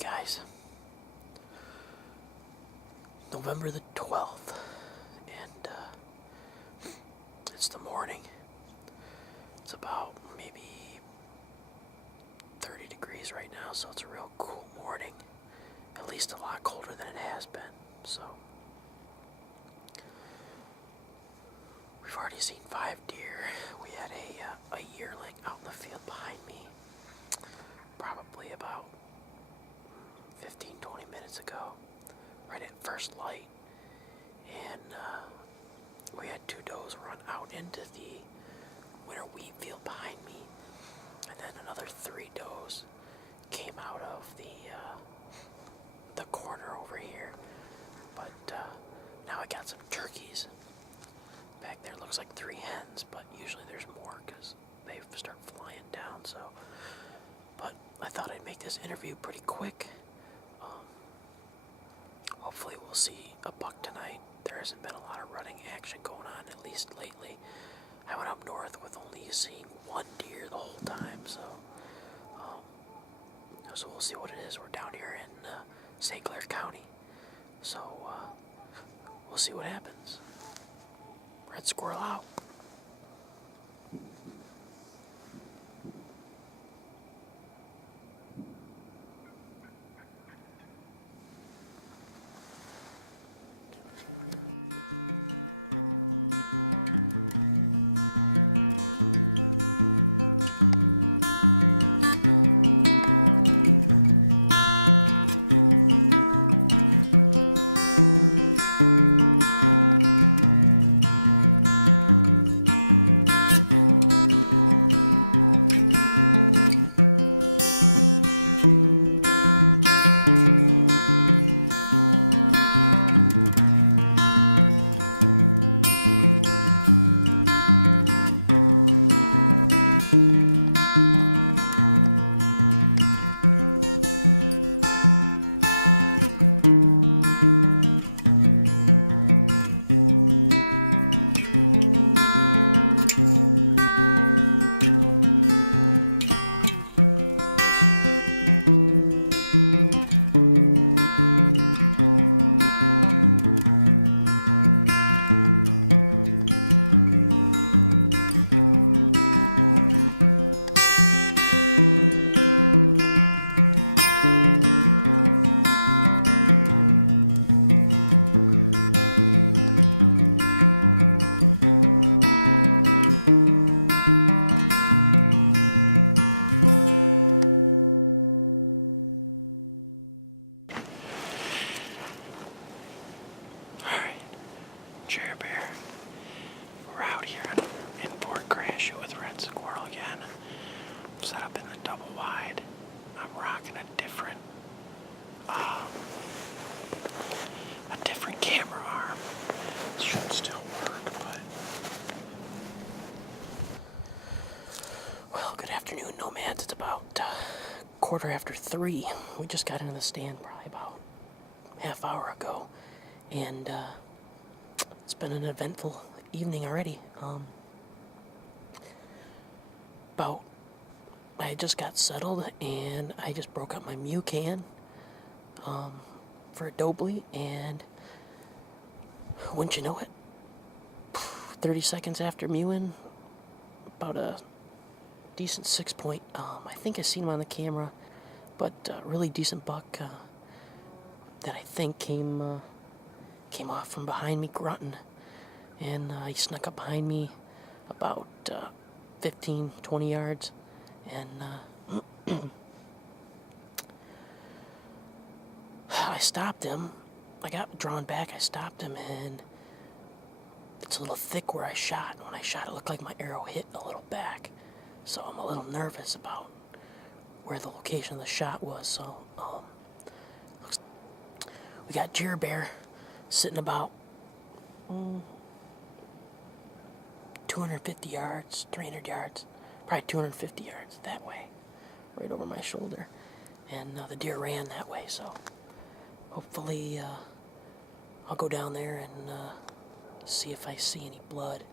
Guys, November the 12th, and it's the morning. It's about maybe 30 degrees right now, so it's a real cool morning, at least a lot colder than it has been. So we've already seen 5 deer. We had a yearling out in the field behind me, probably about 15-20 minutes ago, right at first light, and we had 2 does run out into the winter wheat field behind me, and then another 3 does came out of the corner over here. But now I got some turkeys back there. Looks like 3 hens, but usually there's more because they start flying down. So, but I thought I'd make this interview pretty quick. Hopefully we'll see a buck tonight. There hasn't been a lot of running action going on, at least lately. I went up north with only seeing 1 deer the whole time, so we'll see what it is. We're down here in St. Clair County, so we'll see what happens. Red squirrel out. 3:15. We just got into the stand probably about half hour ago, and it's been an eventful evening already. I just got settled, and I just broke up my mew can for a doe bleat, and wouldn't you know it, 30 seconds after mewing, about a decent 6-point. I think I seen him on the camera, but really decent buck that I think came off from behind me grunting, and he snuck up behind me about 15-20 yards, and I stopped him. I got drawn back, I stopped him, and it's a little thick where I shot. When I shot, it looked like my arrow hit a little back, so I'm a little nervous about where the location of the shot was. So we got deer bear sitting about 250 yards, 300 yards, probably 250 yards that way, right over my shoulder, and the deer ran that way. So hopefully I'll go down there and see if I see any blood.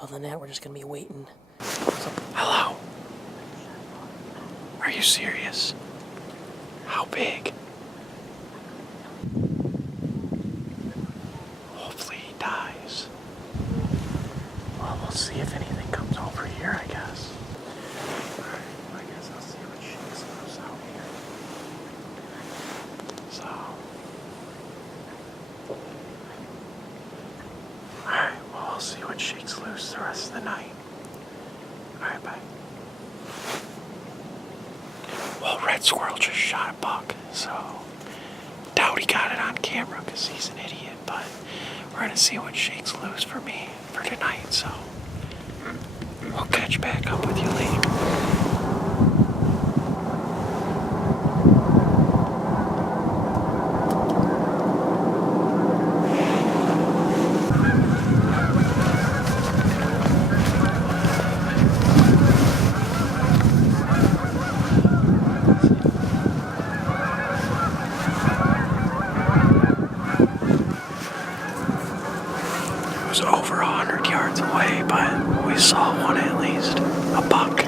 Other than that, we're just gonna be waiting. Hello? Are you serious? How big? Hopefully he dies. Well, we'll see if anything comes over here, I guess. Alright, I guess I'll see what shakes loose out here. So. Alright, well, we'll see what shakes loose the rest of the night. Alright, bye. Well, Red Squirrel just shot a buck, so doubt he got it on camera because he's an idiot, but we're gonna see what shakes loose for me for tonight, so we'll catch back up with you later. Over 100 yards away, but we saw one at least, a buck.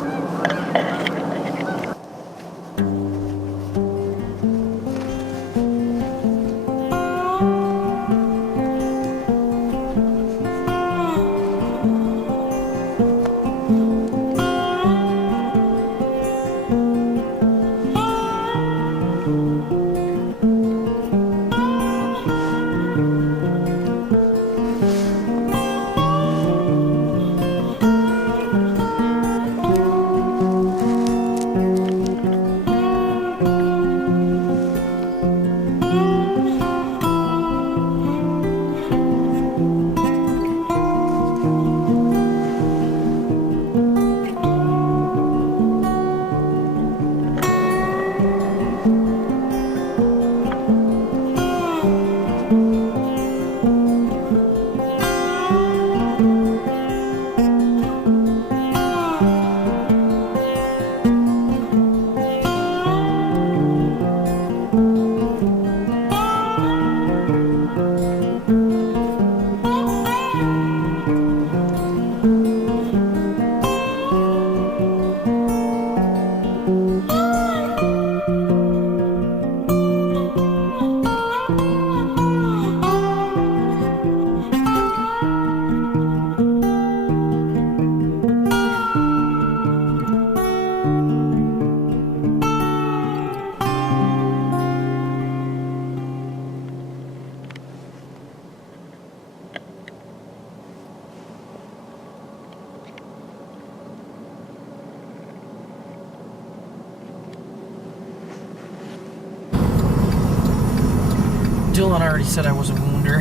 Dylan already said I was a wounder,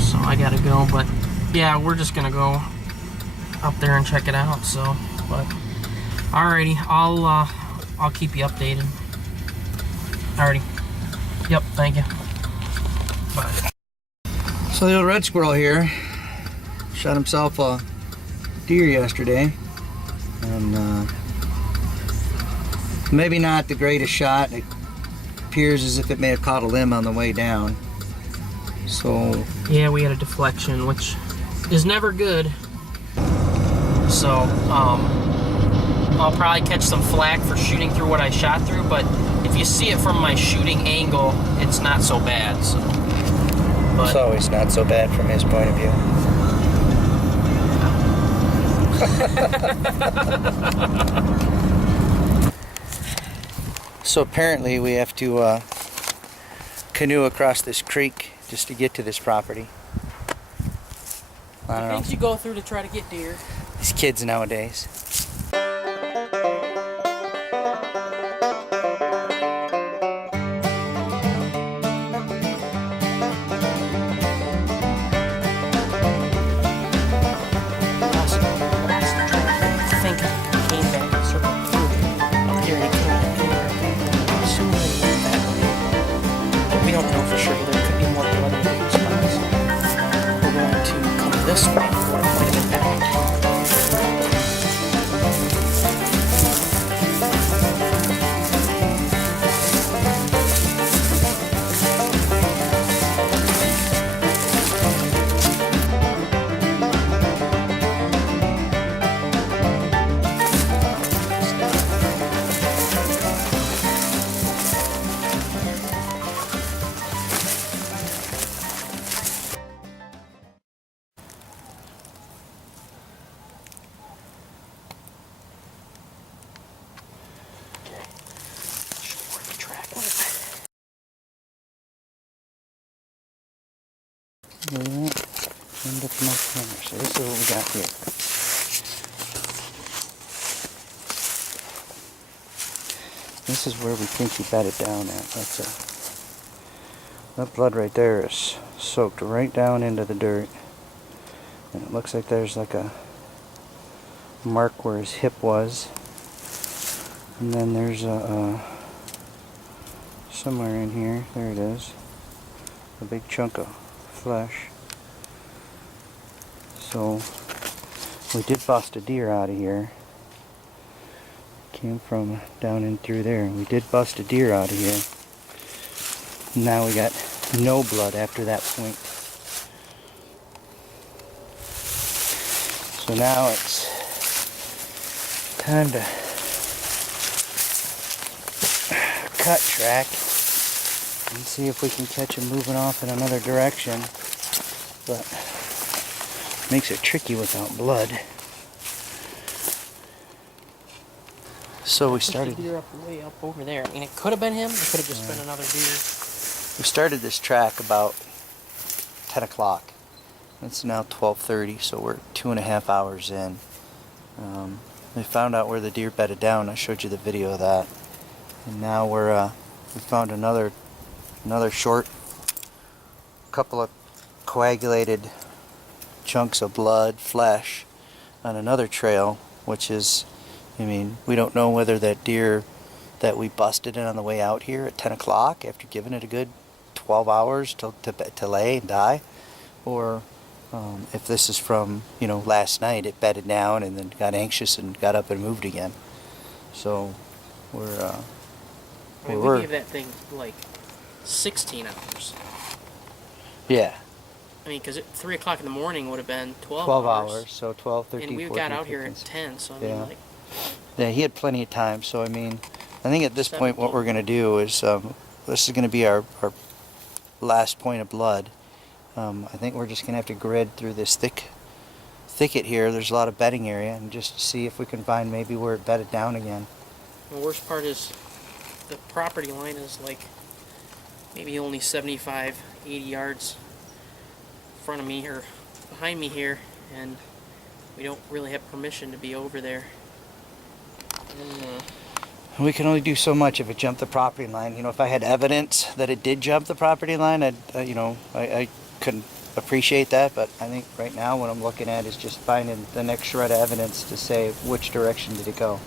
so I gotta go, but yeah, we're just gonna go up there and check it out. So, but alrighty, I'll keep you updated. Alrighty, yep, thank you. Bye. So the old red squirrel here shot himself a deer yesterday. And maybe not the greatest shot. It appears as if it may have caught a limb on the way down. So yeah, we had a deflection, which is never good. So I'll probably catch some flack for shooting through what I shot through, but if you see it from my shooting angle, it's not so bad. So, but it's always not so bad from his point of view. So apparently we have to canoe across this creek just to get to this property. I don't know. things you go through to try to get deer. These kids nowadays. This way, or it might have been back. End up my camera. So this is what we got here. This is where we think he bedded down at. That blood right there is soaked right down into the dirt. And it looks like there's like a mark where his hip was. And then there's a somewhere in here, there it is, a big chunk of flesh. So we did bust a deer out of here. Came from down in through there. We did bust a deer out of here. Now we got no blood after that point. So now it's time to cut track and see if we can catch him moving off in another direction. But makes it tricky without blood. So we started. Deer up way up over there. I mean, it could have been him. It could have just been another deer. We started this track about 10 o'clock. It's now 12:30, so we're 2.5 hours in. We found out where the deer bedded down. I showed you the video of that. And now we found another short, couple of coagulated chunks of blood, flesh, on another trail, which is, I mean, we don't know whether that deer that we busted in on the way out here at 10 o'clock after giving it a good 12 hours to lay and die, or if this is from, you know, last night. It bedded down and then got anxious and got up and moved again. So we gave that thing like 16 hours. Yeah. I mean, because 3 o'clock in the morning would have been 12 hours. So 12, 13, and we 14, got out 15. here at 10, so I Yeah. mean, like... Yeah, he had plenty of time. So, I mean, I think at this point what we're going to do is, this is going to be our last point of blood. I think we're just going to have to grid through this thicket here. There's a lot of bedding area, and just see if we can find maybe where it bedded down again. The worst part is the property line is like maybe only 75, 80 yards in front of me or behind me here, and we don't really have permission to be over there. We can only do so much if it jumped the property line. You know, if I had evidence that it did jump the property line, I couldn't appreciate that. But I think right now what I'm looking at is just finding the next shred of evidence to say which direction did it go.